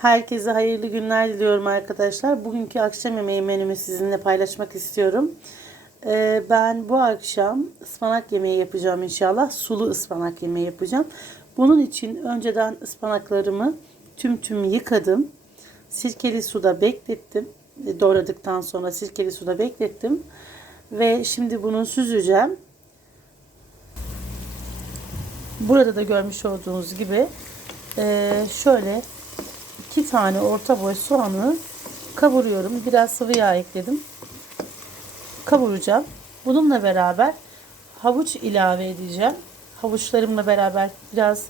Herkese hayırlı günler diliyorum arkadaşlar. Bugünkü akşam yemeği menümü sizinle paylaşmak istiyorum. Ee, ben bu akşam ıspanak yemeği yapacağım inşallah. Sulu ıspanak yemeği yapacağım. Bunun için önceden ıspanaklarımı tüm tüm yıkadım. Sirkeli suda beklettim. E, Doğradıktan sonra sirkeli suda beklettim. Ve şimdi bunu süzeceğim. Burada da görmüş olduğunuz gibi e, şöyle iki tane orta boy soğanı kavuruyorum. Biraz sıvı yağ ekledim. Kavuracağım. Bununla beraber havuç ilave edeceğim. Havuçlarımla beraber biraz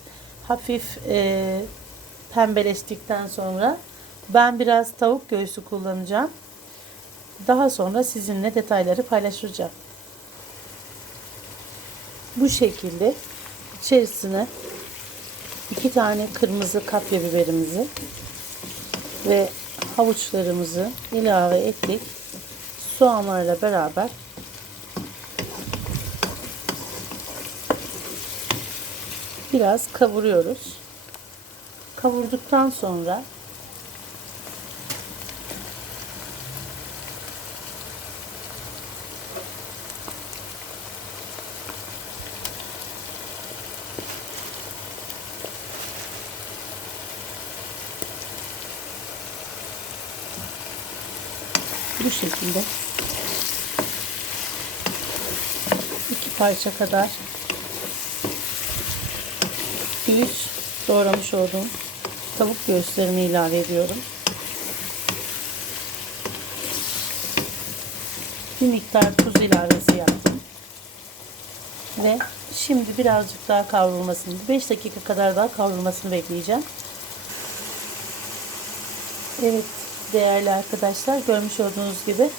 hafif e, pembeleştikten sonra ben biraz tavuk göğsü kullanacağım. Daha sonra sizinle detayları paylaşacağım. Bu şekilde içerisine iki tane kırmızı kapya biberimizi ve havuçlarımızı ilave ettik. Soğanlarla beraber biraz kavuruyoruz. Kavurduktan sonra bu şekilde iki parça kadar büyük doğramış olduğum tavuk göğüslerimi ilave ediyorum. Bir miktar tuz ilavesi yaptım. Ve şimdi birazcık daha kavrulmasını, 5 dakika kadar daha kavrulmasını bekleyeceğim. Evet değerli arkadaşlar görmüş olduğunuz gibi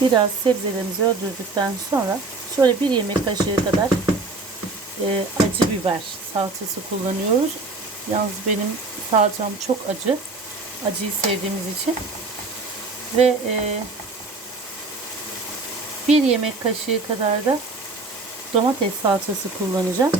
biraz sebzelerimizi öldürdükten sonra şöyle bir yemek kaşığı kadar e, acı biber salçası kullanıyoruz. Yalnız benim salçam çok acı. Acıyı sevdiğimiz için. Ve e, bir yemek kaşığı kadar da domates salçası kullanacağım.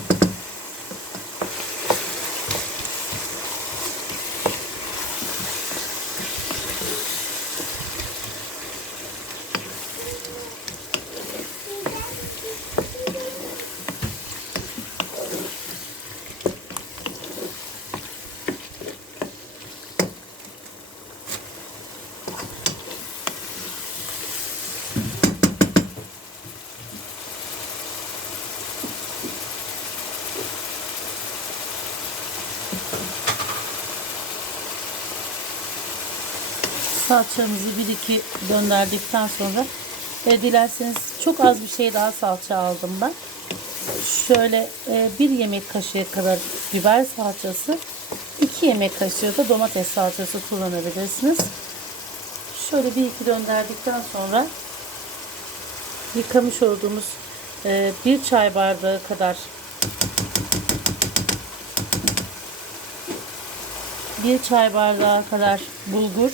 Salçamızı bir iki döndürdükten sonra ve dilerseniz çok az bir şey daha salça aldım ben. Şöyle e, bir yemek kaşığı kadar biber salçası, iki yemek kaşığı da domates salçası kullanabilirsiniz. Şöyle bir iki döndürdükten sonra yıkamış olduğumuz e, bir çay bardağı kadar bir çay bardağı kadar bulgur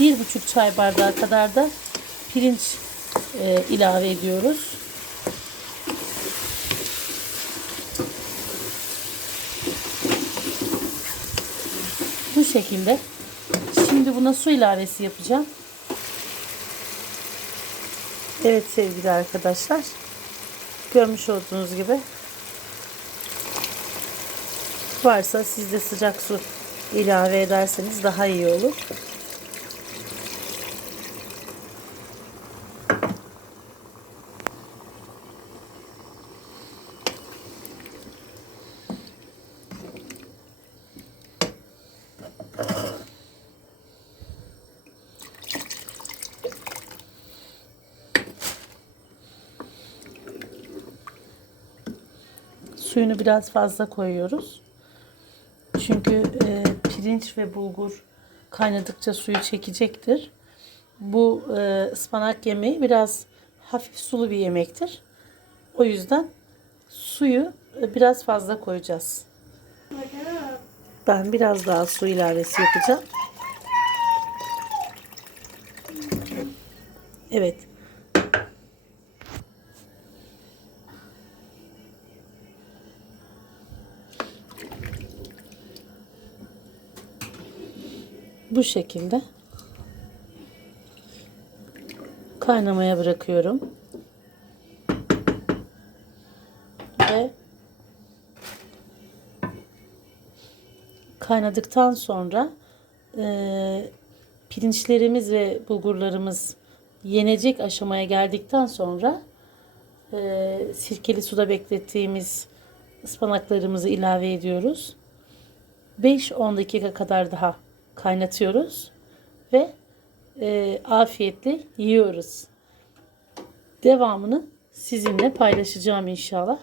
bir buçuk çay bardağı kadar da pirinç e, ilave ediyoruz. Bu şekilde. Şimdi buna su ilavesi yapacağım. Evet sevgili arkadaşlar. Görmüş olduğunuz gibi varsa sizde sıcak su ilave ederseniz daha iyi olur. Suyunu biraz fazla koyuyoruz. Çünkü e, pirinç ve bulgur kaynadıkça suyu çekecektir. Bu e, ıspanak yemeği biraz hafif sulu bir yemektir. O yüzden suyu e, biraz fazla koyacağız. Ben biraz daha su ilavesi yapacağım. Evet. Bu şekilde kaynamaya bırakıyorum. Ve kaynadıktan sonra eee, pirinçlerimiz ve bulgurlarımız yenecek aşamaya geldikten sonra eee, sirkeli suda beklettiğimiz ıspanaklarımızı ilave ediyoruz. 5-10 dakika kadar daha kaynatıyoruz ve eee, afiyetle yiyoruz. Devamını sizinle paylaşacağım inşallah.